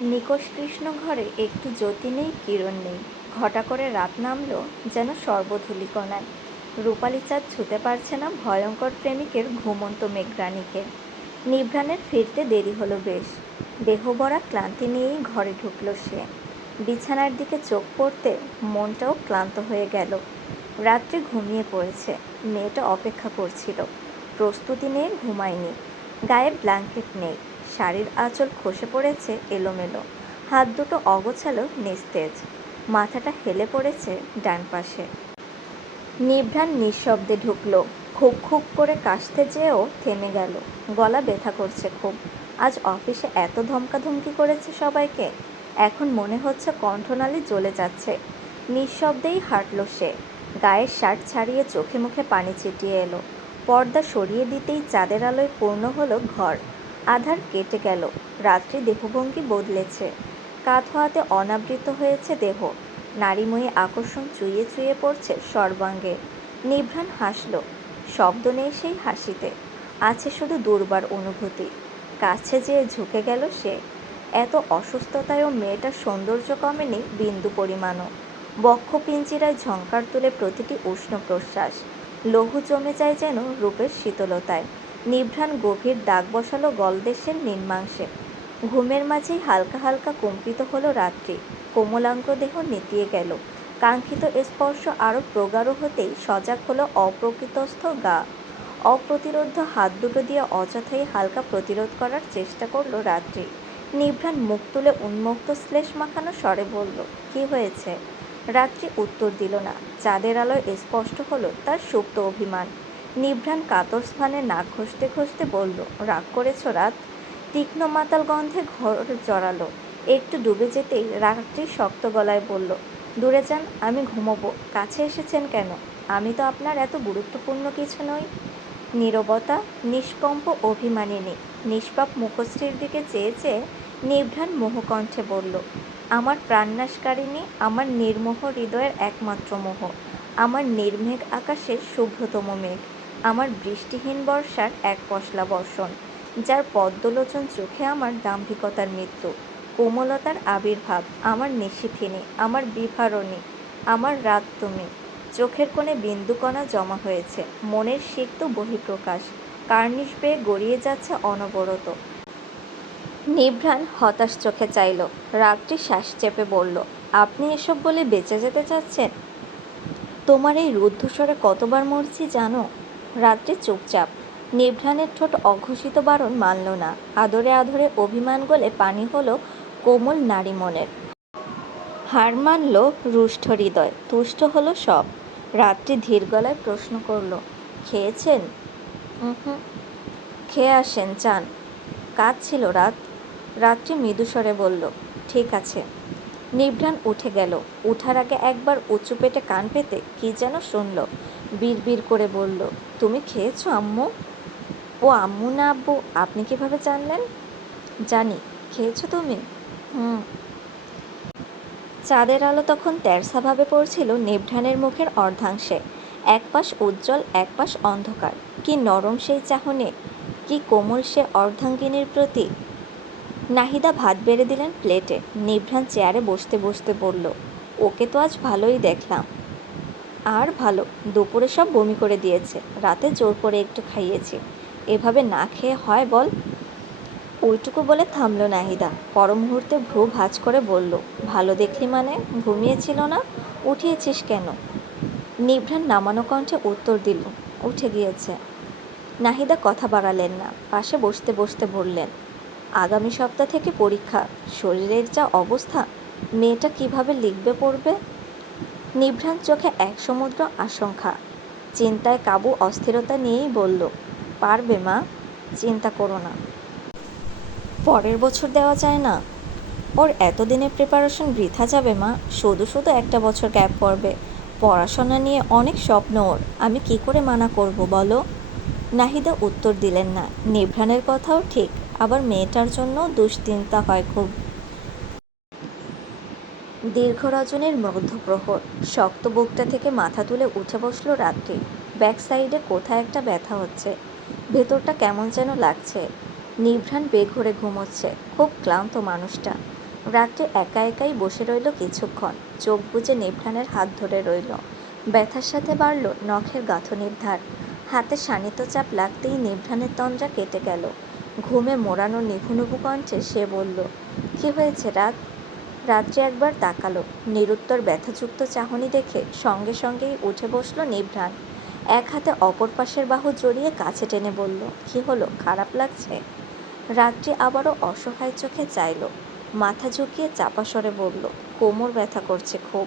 নিকোষ কৃষ্ণ ঘরে একটু জ্যোতি নেই, কিরণ নেই। ঘটা করে রাত নামলো যেন সর্বধূলিকণায়। রূপালী চাঁদ ছুতে পারছে না ভয়ঙ্কর প্রেমিকের ঘুমন্ত মেঘরানীকে। নিভ্রাণের ফিরতে দেরি হলো বেশ। দেহভরা ক্লান্তি নিয়েই ঘরে ঢুকলো সে। বিছানার দিকে চোখ পড়তে মনটাও ক্লান্ত হয়ে গেল। রাত্রে ঘুমিয়ে পড়েছে, মেয়েটা অপেক্ষা করছিল। প্রস্তুতি নিয়ে ঘুমায়নি। গায়ে ব্ল্যাঙ্কেট নেই। শাড়ির আঁচল খসে পড়েছে এলোমেলো। হাত দুটো অগোছালো, নিস্তেজ। মাথাটা হেলে পড়েছে ডান পাশে। নিভ্রাণ নিঃশব্দে ঢুকলো। খুব খুব করে কাশতে যেয়েও থেমে গেল। গলা ব্যথা করছে খুব। আজ অফিসে এত ধমকাধমকি করেছে সবাইকে। এখন মনে হচ্ছে কণ্ঠনালী জ্বলে যাচ্ছে। নিঃশব্দেই হাঁটলো সে। গায়ের শার্ট ছাড়িয়ে চোখে মুখে পানি ছিটিয়ে এলো। পর্দা সরিয়ে দিতেই চাঁদের আলোয় পূর্ণ হলো ঘর। আধার কেটে গেল। রাত্রি দেহভঙ্গি বদলেছে। কাঁধ হাতে অনাবৃত হয়েছে দেহ। নারীময়ী আকর্ষণ চুইয়ে চুইয়ে পড়ছে সর্বাঙ্গে। নিভ্রাণ হাসল। শব্দ নেই সেই হাসিতে। আছে শুধু দুর্বার অনুভূতি। কাছে যেয়ে ঝুঁকে গেল সে। এত অসুস্থতায়ও মেয়েটার সৌন্দর্য কমেনি বিন্দু পরিমাণও। বক্ষ পিঞ্জিরায় ঝঙ্কার তুলে প্রতিটি উষ্ণ প্রশ্বাস। লঘু জমে যায় যেন রূপের শীতলতায়। নিভ্রাণ গভীর দাগ বসালো গলদেশের নিম্নাংশে। ঘুমের মাঝেই হালকা হালকা কম্পিত হলো রাত্রি। কোমলাঙ্গ দেহ নেতিয়ে গেল। কাঙ্ক্ষিত স্পর্শ আরও প্রগাঢ় হতেই সজাগ হলো অপ্রকৃতস্থ গা। অপ্রতিরোধ হাত দুটো দিয়ে অযথাই হালকা প্রতিরোধ করার চেষ্টা করল রাত্রি। নিভ্রাণ মুখ তুলে উন্মুক্ত শ্লেষ মাখানো স্বরে বলল, কি হয়েছে? রাত্রি উত্তর দিল না। চাঁদের আলোয় স্পষ্ট হলো তার সুপ্ত অভিমান। নিভ্রাণ কাতর স্থানে নাক ঘষতে ঘষতে বলল, রাগ করেছ রাত? তীক্ষ্ণ মাতাল গন্ধে ঘর জড়ালো। একটু ডুবে যেতেই রাত্রি শক্ত গলায় বলল, দূরে যান, আমি ঘুমোবো। কাছে এসেছেন কেন? আমি তো আপনার এত গুরুত্বপূর্ণ কিছু নই। নীরবতা, নিষ্কম্প অভিমানিনী নিষ্পাপ মুখশ্রীর দিকে চেয়ে চেয়ে নিভ্রাণ মোহকণ্ঠে বলল, আমার প্রাণনাশকারিণী, আমার নির্মোহ হৃদয়ের একমাত্র মোহ। আমার নির্মেঘ আকাশের শুভ্রতম মেঘ। আমার বৃষ্টিহীন বর্ষার এক পশলা বর্ষণ, যার পদ্মলোচন চোখে আমার দাম্ভিকতার মৃত্যু, কোমলতার আবির্ভাব, আমার নিশিথিনী, আমার বিভারণী, আমার রাত তুমি চোখের কোণে বিন্দুকণা জমা হয়েছে, মনের সিক্ত বহিঃপ্রকাশ, কার্নিশ বেয়ে গড়িয়ে যাচ্ছে অনবরত। নিভ্রাণ হতাশ চোখে চাইল, রাত্রি শ্বাস চেপে বলল, আপনি এসব বলে বেঁচে যেতে চাচ্ছেন? তোমার এই রুদ্ধস্বরে কতবার মরছি জানো? রাত্রি চুপচাপ। নিভ্রাণের ঠোঁট অঘোষিত বারণ মানল না। আদরে আদরে অভিমান গলে পানি হলো কোমল নারী মনের। হার মানল রুষ্ট হৃদয়, তুষ্ট হলো সব। রাত্রি ধীর গলায় প্রশ্ন করল, খেয়েছেন? হুম খেয়ে আসেন, চান। কাজ ছিল রাত? রাত্রি মৃদুস্বরে বলল, ঠিক আছে। নিভ্রাণ উঠে গেল। উঠার আগে একবার উঁচু পেটে কান পেতে কি যেন শুনল। বিড় করে বলল, তুমি খেয়েছো, আম্মু? ও আম্মু না, আব্বু। আপনি কীভাবে জানলেন? জানি। খেয়েছো তুমি? হুম। চাঁদের আলো তখন তেরসাভাবে পড়ছিল নিভ্রাণের মুখের অর্ধাংশে। এক পাশ উজ্জ্বল, এক পাশ অন্ধকার। কি নরম সেই চাহনে, কি কোমল সে অর্ধাঙ্গিনীর প্রতি। নাহিদা ভাত বেড়ে দিলেন প্লেটে। নিভ্রাণ চেয়ারে বসতে বসতে বলল, ওকে তো আজ ভালোই দেখলাম। আর ভালো, দুপুরে সব বমি করে দিয়েছে। রাতে জোর করে একটু খাইয়েছি। এভাবে না খেয়ে হয় বল? ওইটুকু বলে থামল নাহিদা। পর মুহূর্তে ভ্রু ভাঁজ করে বলল, ভালো দেখলি মানে? ঘুমিয়েছিল না? উঠিয়েছিস কেন? নিভ্রাণ নামানো কণ্ঠে উত্তর দিল, উঠে গিয়েছে। নাহিদা কথা বাড়ালেন না, পাশে বসতে বসতে বললেন, আগামী সপ্তাহ থেকে পরীক্ষা, শরীরের যা অবস্থা, মেয়েটা কীভাবে লিখবে, পড়বে? নিভ্রান্ত চোখে এক সমুদ্র আশঙ্কা। চিন্তায় কাবু অস্থিরতা নিয়েই বলল, পারবে মা, চিন্তা করো না। পরের বছর দেওয়া যায় না। ওর এতদিনের প্রিপারেশন বৃথা যাবে মা, শুধু শুধু একটা বছর গ্যাপ পড়বে। পড়াশোনা নিয়ে অনেক স্বপ্ন ওর, আমি কি করে মানা করব বলো? নাহিদা উত্তর দিলেন না। নিভ্রাণের কথাও ঠিক, আবার মেয়েটার জন্য দুশ্চিন্তা হয় খুব। দীর্ঘ রজনীর মধ্যপ্রহর। শক্ত বুকটা থেকে মাথা তুলে উঠে বসল রাত্রি। ব্যাক সাইডে কোথায় একটা ব্যথা হচ্ছে। ভেতরটা কেমন যেন লাগছে। নিভ্রাণ বেঘরে ঘুমোচ্ছে। খুব ক্লান্ত মানুষটা। রাত্রে একা একাই বসে রইল কিছুক্ষণ। চোখ বুজে নিভ্রাণের হাত ধরে রইল। ব্যথার সাথে বাড়ল নখের গাঁথনির ধার। হাতে শানিত চাপ লাগতেই নিভ্রাণের তন্দ্রা কেটে গেল। ঘুমে মোড়ানো নিভুনুভু কণ্ঠে সে বলল, কি হয়েছে রাত? রাত্রে একবার তাকালো। নিরুত্তর ব্যথাযুক্ত চাহনি দেখে সঙ্গে সঙ্গেই উঠে বসল নিভ্রাণ এক হাতে অপর পাশের বাহু জড়িয়ে কাছে টেনে বলল, কি হলো? খারাপ লাগছে? রাত্রি আবারও অসহায় চোখে চাইল। মাথা ঝুঁকিয়ে চাপা স্বরে বলল, কোমর ব্যথা করছে খুব।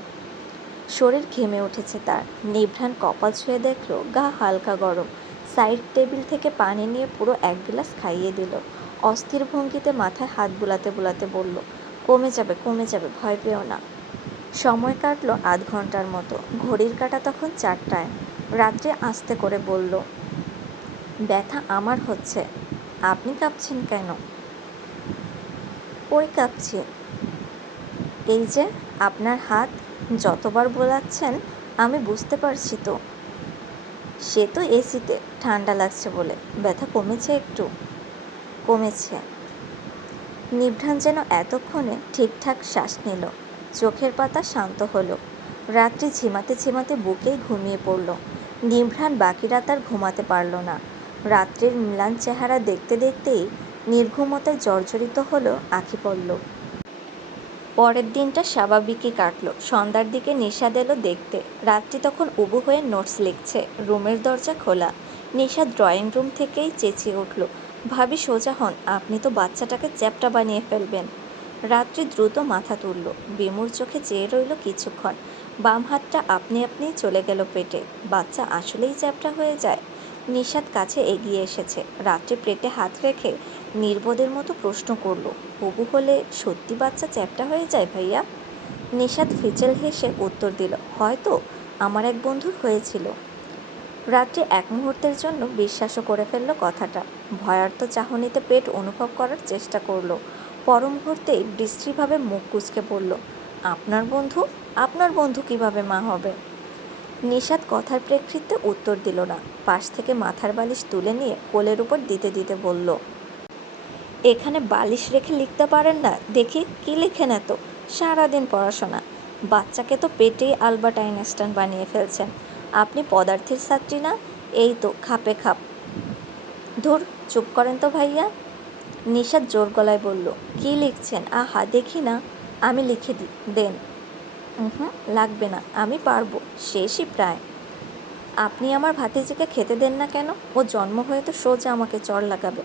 শরীর ঘেমে উঠেছে তার। নিভ্রাণ কপাল ছুঁয়ে দেখল, গা হালকা গরম। সাইড টেবিল থেকে পানি নিয়ে পুরো এক গ্লাস খাইয়ে দিল। অস্থির ভঙ্গিতে মাথায় হাত বুলাতে বুলাতে বলল কমে যাবে কমে যাবে, ভয় পেও না। সময় কাটলো আধ ঘণ্টার মতো। ঘড়ির কাঁটা তখন চারটায়। রাত্রে আস্তে করে বলল, ব্যথা আমার হচ্ছে। আপনি কাঁপছেন কেন? ওই কাঁপছি। এই যে আপনার হাত যতবার বোলাচ্ছেন, আমি বুঝতে পারছি তো। সে তো এসিতে, ঠান্ডা লাগছে বলে। ব্যথা কমেছে একটু? কমেছে। নিভ্রাণ যেন এতক্ষণে ঠিকঠাক শ্বাস নিল। চোখের পাতা শান্ত হলো। রাত্রি ঝিমাতে ঝিমাতে বুকেই ঘুমিয়ে পড়ল। নিভ্রাণ বাকি রাত আর ঘুমাতে পারল না। রাত্রির ম্লান চেহারা দেখতে দেখতেই নির্ঘুমতায় জর্জরিত হলো আঁখি পড়ল। পরের দিনটা স্বাভাবিকই কাটলো। সন্ধ্যার দিকে নিষাদ এলো দেখতে। রাত্রি তখন উবু হয়ে নোটস লিখছে। রুমের দরজা খোলা। নিষাদ ড্রয়িং রুম থেকেই চেঁচিয়ে উঠল। ভাবি সোজা হন। আপনি তো বাচ্চাটাকে চ্যাপটা বানিয়ে ফেলবেন। রাত্রি দ্রুত মাথা তুলল। বিমুর চোখে চেয়ে রইল কিছুক্ষণ। বাম হাতটা আপনি আপনিই চলে গেল পেটে। বাচ্চা আসলেই চ্যাপটা হয়ে যায়। নিষাদ কাছে এগিয়ে এসেছে। রাত্রি পেটে হাত রেখে নির্বোধের মতো প্রশ্ন করল, হবু হলে সত্যি বাচ্চা চ্যাপটা হয়ে যায় ভাইয়া? নিষাদ ফিচেল হেসে উত্তর দিল, হয়তো। আমার এক বন্ধুর হয়েছিল। রাত্রি এক মুহূর্তের জন্য বিশ্বাসও করে ফেলল কথাটা। ভয়ার্থ চাহনিতে পেট অনুভব করার চেষ্টা করল। পরম মুহূর্তেই বিশ্রীভাবে মুখ কুচকে পড়ল আপনার বন্ধু? আপনার বন্ধু কীভাবে মা হবে? নিষাদ কথার প্রেক্ষিতে উত্তর দিল না। পাশ থেকে মাথার বালিশ তুলে নিয়ে কোলের উপর দিতে দিতে বলল, এখানে বালিশ রেখে লিখতে পারেন না? দেখি কি লিখেন এত। সারাদিন পড়াশোনা। বাচ্চাকে তো পেটেই আলবার্ট আইনস্টাইন বানিয়ে ফেলছেন। আপনি পদার্থের ছাত্রী না? এই তো খাপে খাপ। ধুর, চুপ করেন তো ভাইয়া। নিষাদ জোর গলায় বলল, কি লিখছেন? আহা, দেখি না। আমি লিখে দি, দেন। হুম লাগবে না, আমি পারব, শেষই প্রায়। আপনি আমার ভাতিজিকে খেতে দেন না কেন? ও জন্ম হয়ে তো সোজা আমাকে চড় লাগাবে।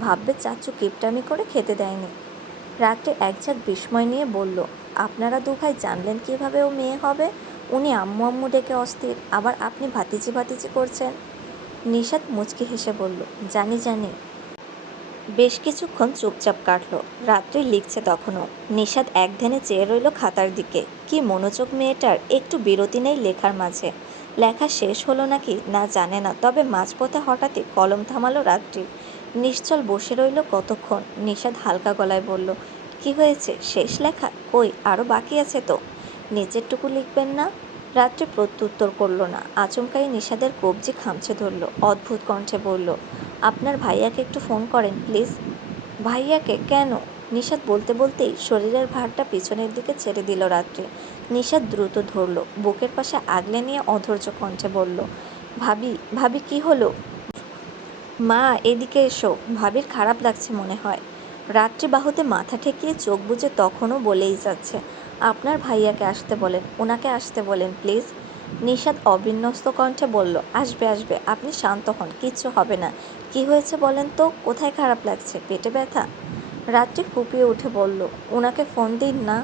ভাববে চাচু কিপটামি করে খেতে দেয়নি। রাত্রে একঝাক বিস্ময় নিয়ে বলল, আপনারা দু ভাই জানলেন কীভাবে ও মেয়ে হবে? উনি আম্মু আম্মু ডেকে অস্থির, আবার আপনি ভাতিজি ভাতিজি করছেন। নিষাদ মুচকি হেসে বলল, জানি জানি। বেশ কিছুক্ষণ চুপচাপ কাটলো। রাত্রি লিখছে তখনও। নিষাদ এক ধ্যানে চেয়ে রইল খাতার দিকে। কি মনোযোগ মেয়েটার? একটু বিরতি নেই লেখার মাঝে। লেখা শেষ হলো নাকি? না জানে না। তবে মাঝপথে হঠাৎই কলম থামালো রাত্রি। নিশ্চল বসে রইল কতক্ষণ? নিষাদ হালকা গলায় বলল, কি হয়েছে? শেষ লেখা? কই? আরও বাকি আছে তো? নিচেরটুকু লিখবেন না? রাত্রি প্রত্যুত্তর করল না। আচমকাই নিষাদের কবজি খামছে ধরল। অদ্ভুত কণ্ঠে বলল, আপনার ভাইয়াকে একটু ফোন করেন, প্লিজ। ভাইয়াকে? কেন? নিষাদ বলতে বলতেই শরীরের ভারটা পিছনের দিকে ছেড়ে দিল রাত্রে। নিষাদ দ্রুত ধরল, বুকের পাশে আগলে নিয়ে অধৈর্য কণ্ঠে বলল, ভাবি ভাবি, কি হলো? মা, এদিকে এসো। ভাবির খারাপ লাগছে মনে হয়। রাত্রি বাহুতে মাথা ঠেকিয়ে চোখ বুঝে তখনও বলেই যাচ্ছে, আপনার ভাইয়াকে আসতে বলেন ওনাকে আসতে বলেন, প্লিজ। নিষাদ অবিন্যস্ত কণ্ঠে বলল, আসবে আসবে, আপনি শান্ত হন, কিচ্ছু হবে না। কি হয়েছে বলেন তো, কোথায় খারাপ লাগছে, পেটে ব্যথা? রাত্রি কুপিয়ে উঠে বলল ওনাকে ফোন দিন না।